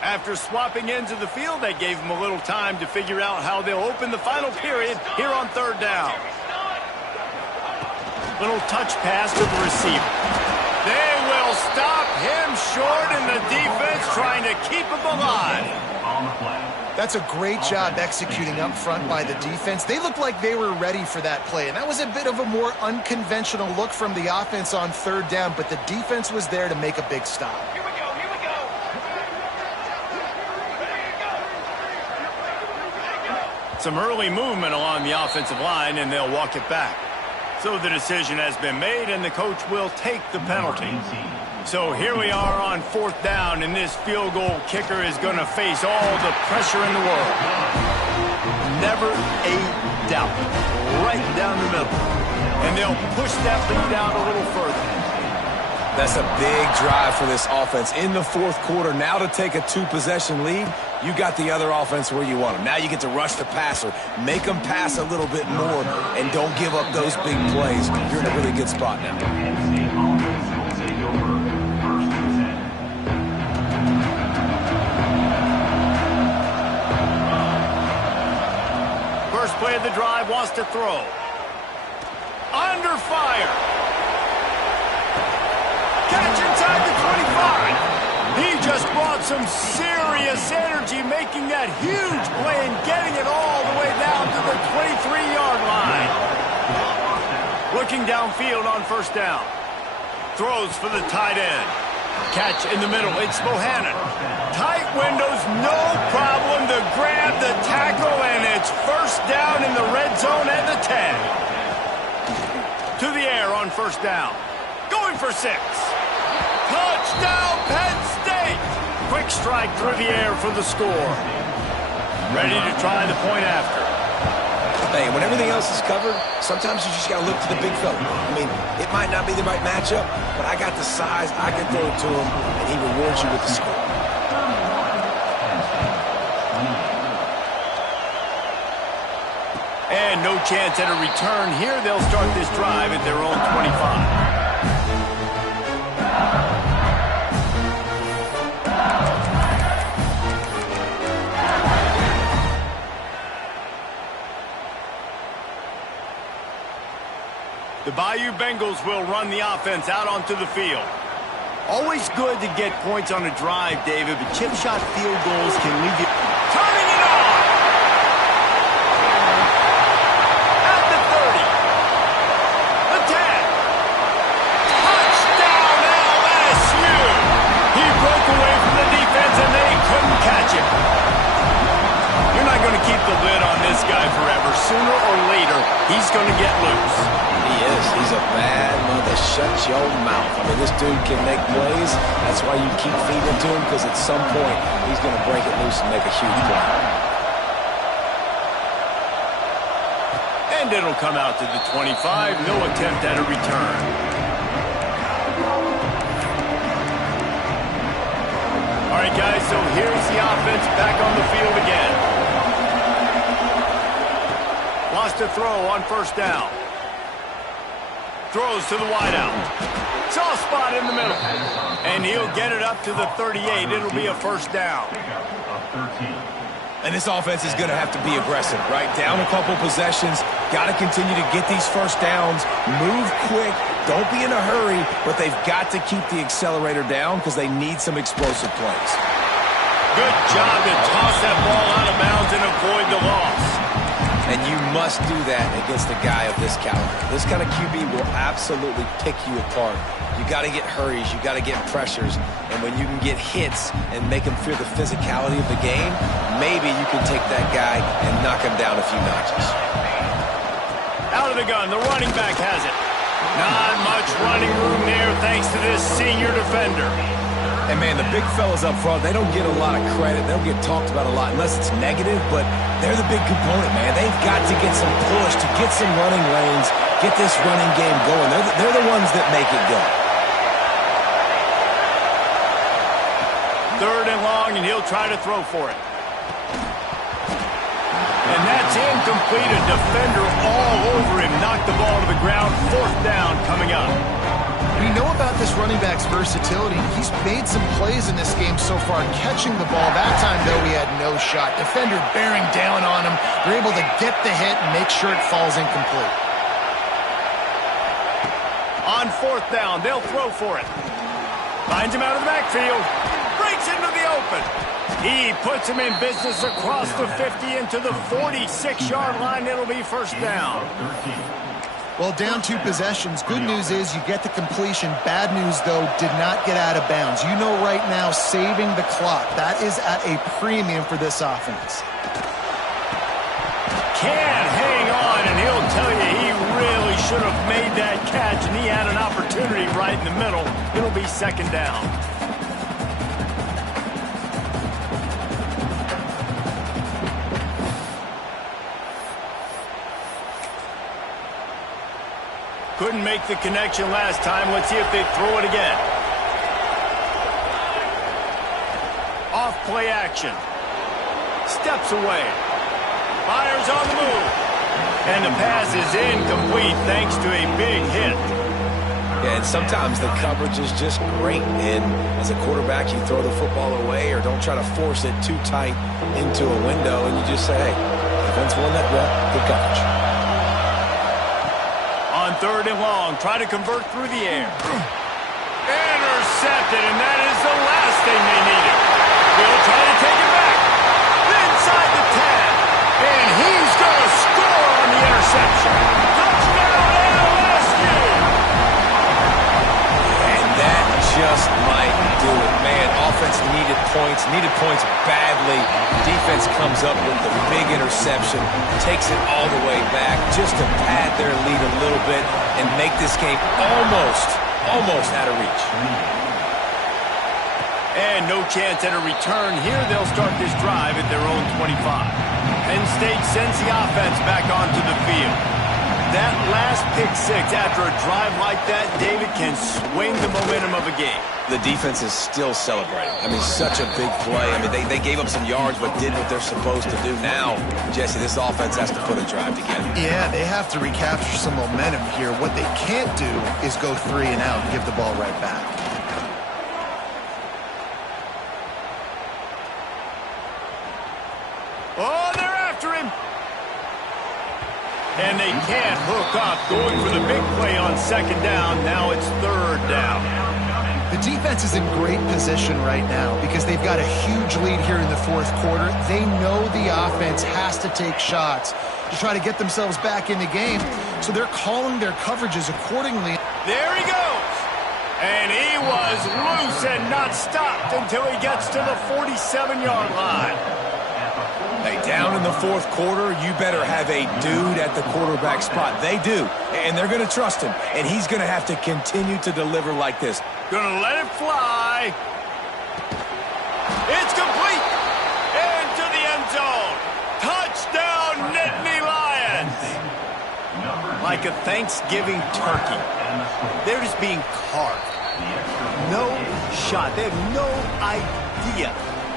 After swapping ends of the field, that gave them a little time to figure out how they'll open the final period here on third down. Little touch pass to the receiver. They will stop him short, and the defense trying to keep him alive. That's a great job executing up front by the defense. They looked like they were ready for that play, and that was a bit of a more unconventional look from the offense on third down, but the defense was there to make a big stop. Some early movement along the offensive line, and they'll walk it back. So the decision has been made, and the coach will take the penalty. So here we are on fourth down, and this field goal kicker is going to face all the pressure in the world. Never a doubt. Right down the middle. And they'll push that lead out a little further. That's a big drive for this offense in the fourth quarter. Now to take a two-possession lead, you got the other offense where you want them. Now you get to rush the passer, make them pass a little bit more, and don't give up those big plays. You're in a really good spot now. First play of the drive, wants to throw. Under fire. Catch inside the 25. He just brought some serious energy, making that huge play and getting it all the way down to the 23-yard line. Looking downfield on first down. Throws for the tight end. Catch in the middle. It's Bohannon. Tight windows, no problem to grab the tackle, and it's first down in the red zone at the 10. To the air on first down. Going for 6. Touchdown, Penn State! Quick strike through the air for the score. Ready to try the point after. Hey, when everything else is covered, sometimes you just got to look to the big fella. I mean, it might not be the right matchup, but I got the size, I can throw it to him, and he rewards you with the score. And no chance at a return here. They'll start this drive at their own 25. The Bayou Bengals will run the offense out onto the field. Always good to get points on a drive, David, but chip shot field goals can leave you. Turning it on! At the 30. The 10. Touchdown, LSU! He broke away from the defense, and they couldn't catch him. You're not going to keep the lid on this guy forever. Sooner or later, he's going to get loose. He is. He's a bad mother. Shut your mouth. I mean, this dude can make plays. That's why you keep feeding to him, because at some point, he's going to break it loose and make a huge play. And it'll come out to the 25. No attempt at a return. All right, guys, so here's the offense back on the field again. Lost a throw on first down. Throws to the wideout. Soft spot in the middle. And he'll get it up to the 38. It'll be a first down. And this offense is going to have to be aggressive, right? Down a couple possessions. Got to continue to get these first downs. Move quick. Don't be in a hurry. But they've got to keep the accelerator down because they need some explosive plays. Good job to toss that ball out of bounds and avoid the loss. And you must do that against a guy of this caliber. This kind of QB will absolutely pick you apart. You got to get hurries. You got to get pressures. And when you can get hits and make him feel the physicality of the game, maybe you can take that guy and knock him down a few notches. Out of the gun. The running back has it. Not much running room there thanks to this senior defender. And, man, the big fellas up front, they don't get a lot of credit. They don't get talked about a lot unless it's negative, but they're the big component, man. They've got to get some push, to get some running lanes, get this running game going. They're the ones that make it go. Third and long, and he'll try to throw for it. And that's incomplete. A defender all over him. Knocked the ball to the ground. 4th down coming up. We know about this running back's versatility. He's made some plays in this game so far, catching the ball. That time, though, he had no shot. Defender bearing down on him. They're able to get the hit and make sure it falls incomplete. On 4th down, they'll throw for it. Finds him out of the backfield. Breaks into the open. He puts him in business across the 50 into the 46-yard line. It'll be 1st down. Well, down 2 possessions. Good news is you get the completion. Bad news, though, did not get out of bounds. You know right now, saving the clock. That is at a premium for this offense. Can't hang on, and he'll tell you he really should have made that catch, and he had an opportunity right in the middle. It'll be 2nd down. Couldn't make the connection last time. Let's see if they throw it again. Off play action. Steps away. Fires on the move. And the pass is incomplete thanks to a big hit. Yeah, and sometimes the coverage is just great. And as a quarterback, you throw the football away or don't try to force it too tight into a window. And you just say, hey, defense won that rep. Good coverage. On 3rd and long, try to convert through the air. Intercepted, and that is the last thing they needed. They'll try to take it back. Inside the 10. And he's going to score on the interception. Touchdown, LSU! And that just might do it. Man, offense needed points badly. Defense comes up with the big interception, takes it all the way back just to pad their lead a little bit and make this game almost out of reach. And no chance at a return here. They'll start this drive at their own 25. Penn State sends the offense back onto the field. That last pick 6 after a drive like that, David, can swing the momentum of a game. The defense is still celebrating. I mean, such a big play. I mean, they gave up some yards but did what they're supposed to do. Now, Jesse, this offense has to put a drive together. Yeah, they have to recapture some momentum here. What they can't do is go 3 and out and give the ball right back. Oh, they're after him. And they can't hook up, going for the big play on 2nd down. Now it's 3rd down. The defense is in great position right now because they've got a huge lead here in the 4th quarter. They know the offense has to take shots to try to get themselves back in the game, so they're calling their coverages accordingly. There he goes. And he was loose and not stopped until he gets to the 47-yard line. Hey, down in the 4th quarter, you better have a dude at the quarterback spot. They do, and they're going to trust him, and he's going to have to continue to deliver like this. Gonna let it fly. It's complete. Into the end zone. Touchdown, Nittany Lions. Like a Thanksgiving turkey. They're just being carved. No shot. They have no idea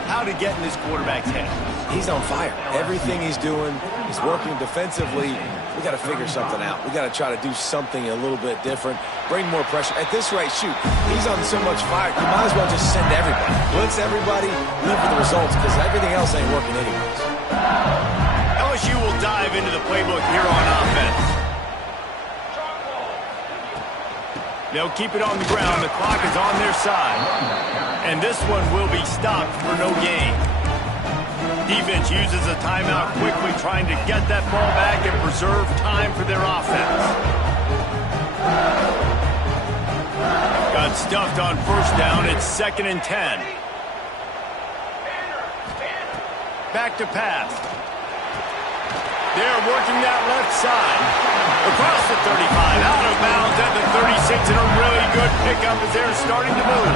how to get in this quarterback's head. He's on fire. Everything he's doing is working defensively. We got to figure something out. We got to try to do something a little bit different, bring more pressure. At this rate, shoot, he's on so much fire, you might as well just send everybody. Blitz everybody, live for the results, because everything else ain't working anyways. LSU will dive into the playbook here on offense. They'll keep it on the ground. The clock is on their side. And this one will be stopped for no gain. Defense uses a timeout quickly, trying to get that ball back and preserve time for their offense. Got stuffed on 1st down. It's 2nd and 10. Back to pass. They're working that left side. Across the 35, out of bounds at the 36, and a really good pickup as they're starting to move.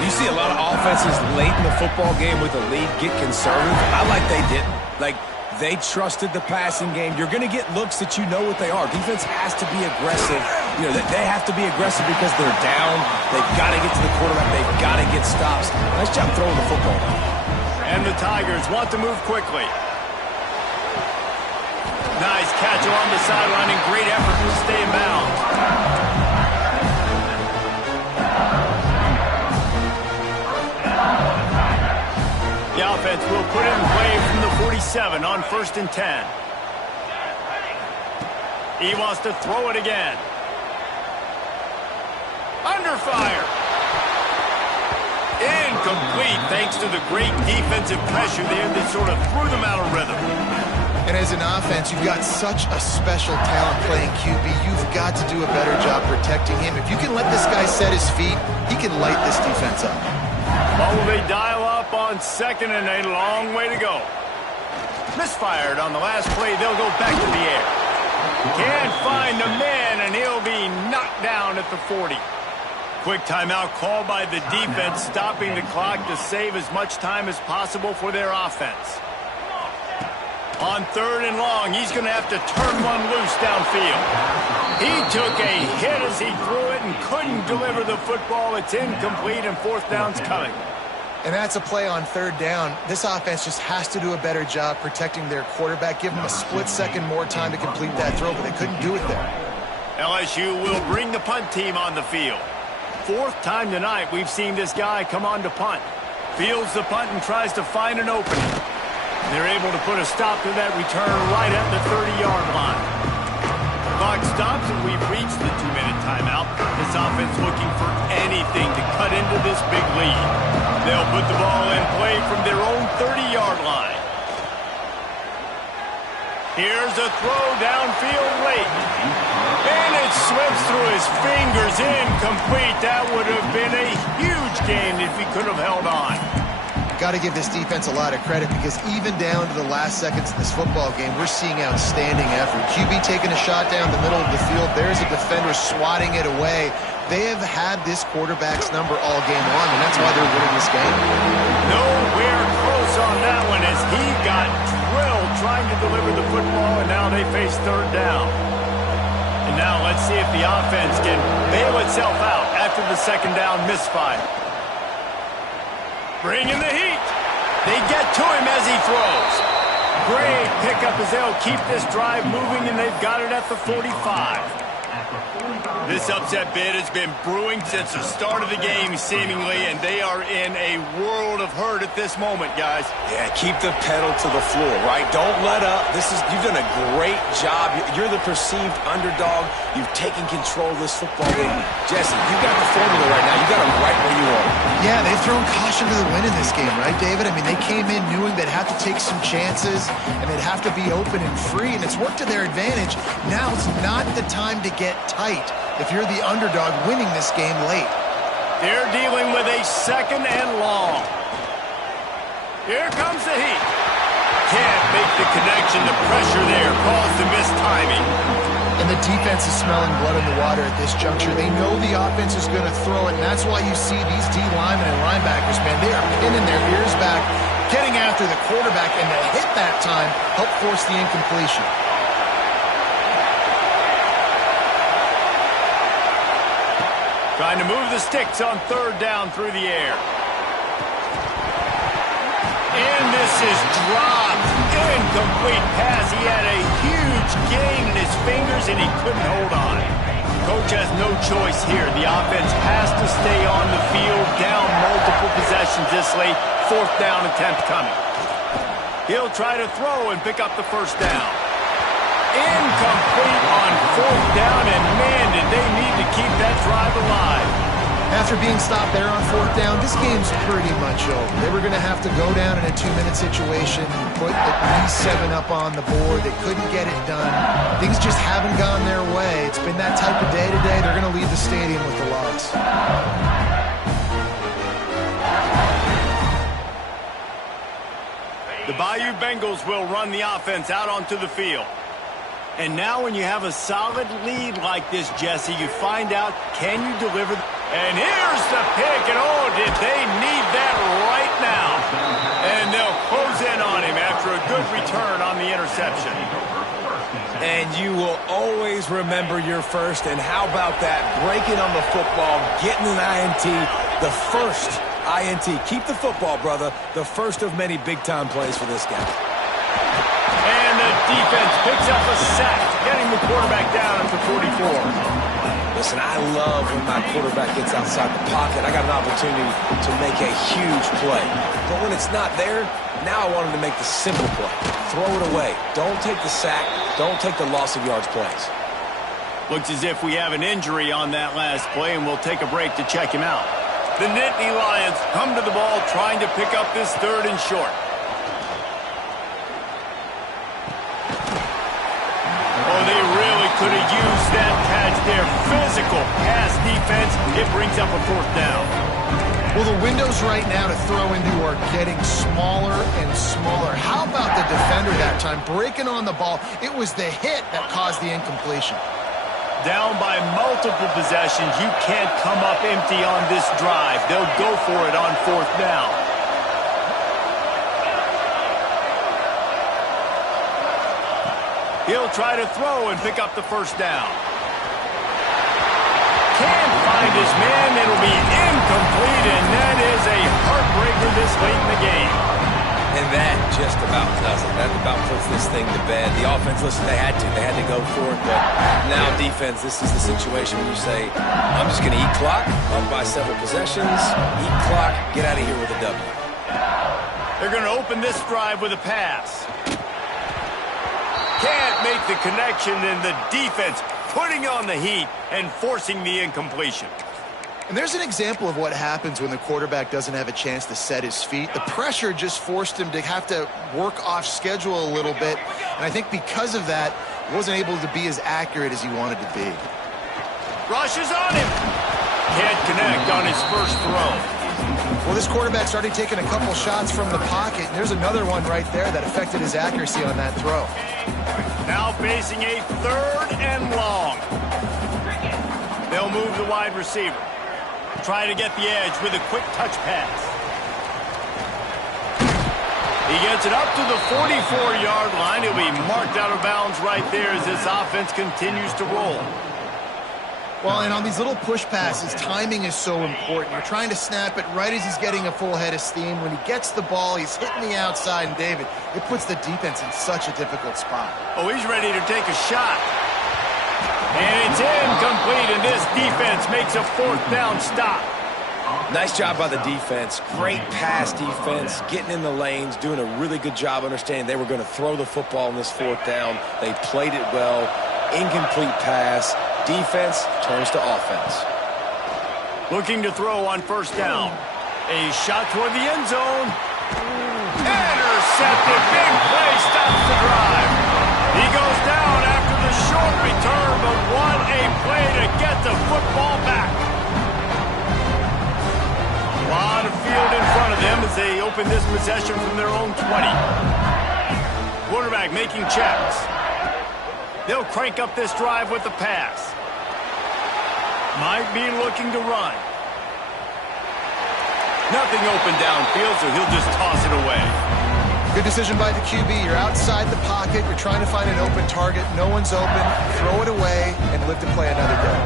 You see a lot of offenses late in the football game with a lead get conservative. I like they didn't. Like, they trusted the passing game. You're going to get looks that you know what they are. Defense has to be aggressive. You know, they have to be aggressive because they're down. They've got to get to the quarterback. They've got to get stops. Nice job throwing the football. And the Tigers want to move quickly. catch along the sideline and great effort to stay in bounds. The offense will put it in play from the 47 on 1st and 10. He wants to throw it again. Under fire. Incomplete thanks to the great defensive pressure there that sort of threw them out of rhythm. And as an offense, you've got such a special talent playing QB. You've got to do a better job protecting him. If you can let this guy set his feet, he can light this defense up. Well, will they dial up on 2nd and a long way to go? Misfired on the last play. They'll go back to the air. Can't find the man, and he'll be knocked down at the 40. Quick timeout called by the defense, stopping the clock to save as much time as possible for their offense. On 3rd and long, he's going to have to turn one loose downfield. He took a hit as he threw it and couldn't deliver the football. It's incomplete, and 4th down's coming. And that's a play on 3rd down. This offense just has to do a better job protecting their quarterback. Give them a split second more time to complete that throw, but they couldn't do it there. LSU will bring the punt team on the field. 4th time tonight we've seen this guy come on to punt. Fields the punt and tries to find an opening. They're able to put a stop to that return right at the 30-yard line. Clock stops and we've reached the 2-minute timeout. This offense looking for anything to cut into this big lead. They'll put the ball in play from their own 30-yard line. Here's a throw downfield late. And it slips through his fingers, incomplete. That would have been a huge gain if he could have held on. Got to give this defense a lot of credit because even down to the last seconds of this football game, we're seeing outstanding effort. QB taking a shot down the middle of the field. There's a defender swatting it away. They have had this quarterback's number all game long, and that's why they're winning this game. Nowhere close on that one as he got drilled trying to deliver the football, and now they face 3rd down. And now let's see if the offense can bail itself out after the 2nd down misfire. Bringing the heat. They get to him as he throws. Great pickup as they'll keep this drive moving, and they've got it at the 45. This upset bid has been brewing since the start of the game, seemingly, and they are in a world of hurt at this moment, guys. Yeah, keep the pedal to the floor, right? Don't let up. You've done a great job. You're the perceived underdog. You've taken control of this football game. Jesse, you got the formula right now. You got them right where you want them. Yeah, they've thrown caution to the wind in this game, right, David? I mean, they came in knowing they'd have to take some chances, and they'd have to be open and free, and it's worked to their advantage. Now it's not the time to get tight if you're the underdog winning this game late. They're dealing with a 2nd and long. Here comes the heat. Can't make the connection. The pressure there caused the missed timing. And the defense is smelling blood in the water at this juncture. They know the offense is going to throw it, and that's why you see these D linemen and linebackers, man, they are pinning their ears back, getting after the quarterback, and to hit that time help force the incompletion. Trying to move the sticks on 3rd down through the air. And this is dropped. Incomplete pass. He had a huge gain in his fingers, and he couldn't hold on. Coach has no choice here. The offense has to stay on the field, down multiple possessions this late. 4th down attempt coming. He'll try to throw and pick up the 1st down. Incomplete on 4th down, and man, did they need to keep that drive alive. After being stopped there on 4th down, this game's pretty much over. They were going to have to go down in a 2-minute situation, put at least 7 up on the board. They couldn't get it done. Things just haven't gone their way. It's been that type of day today. They're going to leave the stadium with the loss. The Bayou Bengals will run the offense out onto the field. And now when you have a solid lead like this, Jesse, you find out, can you deliver? And here's the pick, and oh, did they need that right now. And they'll close in on him after a good return on the interception. And you will always remember your first, and how about that? Breaking on the football, getting an INT, the first INT. Keep the football, brother. The first of many big-time plays for this guy. And the defense picks up a sack, getting the quarterback down at the 44. Listen, I love when my quarterback gets outside the pocket. I got an opportunity to make a huge play. But when it's not there, now I want him to make the simple play. Throw it away. Don't take the sack. Don't take the loss of yards plays. Looks as if we have an injury on that last play, and we'll take a break to check him out. The Nittany Lions come to the ball trying to pick up this 3rd and short. Oh, they really could have used that catch there. Physical pass defense. It brings up a 4th down. Well, the windows right now to throw into are getting smaller and smaller. How about the defender that time breaking on the ball? It was the hit that caused the incompletion. Down by multiple possessions, you can't come up empty on this drive. They'll go for it on 4th down. He'll try to throw and pick up the 1st down. Can't find his man. It'll be incomplete, and that is a heartbreaker this late in the game. And that just about does it. That about puts this thing to bed. The offense, listen, they had to go for it, but now defense, this is the situation when you say, I'm just going to eat clock, up by several possessions, eat clock, get out of here with a W. They're going to open this drive with a pass. Can't make the connection, and the defense putting on the heat and forcing the incompletion. And there's an example of what happens when the quarterback doesn't have a chance to set his feet. The pressure just forced him to have to work off schedule a little bit. And I think because of that, he wasn't able to be as accurate as he wanted to be. Rushes on him. Can't connect on his first throw. Well, this quarterback's already taken a couple shots from the pocket. And there's another one right there that affected his accuracy on that throw. Now facing a 3rd and long. They'll move the wide receiver. Try to get the edge with a quick touch pass. He gets it up to the 44-yard line. He'll be marked out of bounds right there as this offense continues to roll. Well, and on these little push passes, timing is so important. You're trying to snap it right as he's getting a full head of steam. When he gets the ball, he's hitting the outside, and David, it puts the defense in such a difficult spot. Oh, he's ready to take a shot. And it's incomplete, and this defense makes a 4th down stop. Nice job by the defense. Great pass defense, getting in the lanes, doing a really good job understanding they were going to throw the football in this 4th down. They played it well. Incomplete pass. Defense turns to offense. Looking to throw on 1st down. A shot toward the end zone. Intercepted. Big play stops the drive. He goes down after the short return, but what a play to get the football back. A lot of field in front of them as they open this possession from their own 20. Quarterback making checks. They'll crank up this drive with the pass. Might be looking to run. Nothing open downfield, so he'll just toss it away. Good decision by the QB. You're outside the pocket. You're trying to find an open target. No one's open. Throw it away and live to play another day.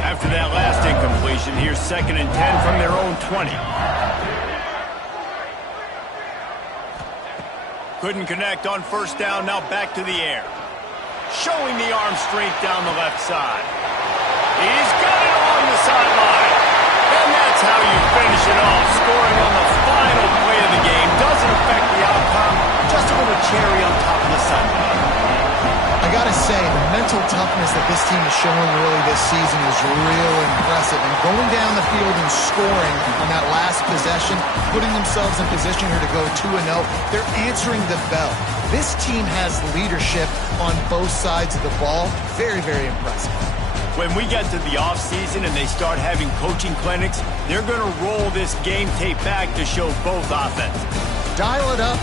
After that last incompletion, here's 2nd and 10 from their own 20. Couldn't connect on 1st down. Now back to the air. Showing the arm strength down the left side. He's got it on the sideline. And that's how you finish it off. Scoring on the final play of the game. Doesn't affect the outcome. Just a little cherry on top of the sundae. I got to say, the mental toughness that this team is showing early this season is real impressive. And going down the field and scoring on that last possession, putting themselves in position here to go 2-0, they're answering the bell. This team has leadership on both sides of the ball. Very, very impressive. When we get to the offseason and they start having coaching clinics, they're going to roll this game tape back to show both offenses. Dial it up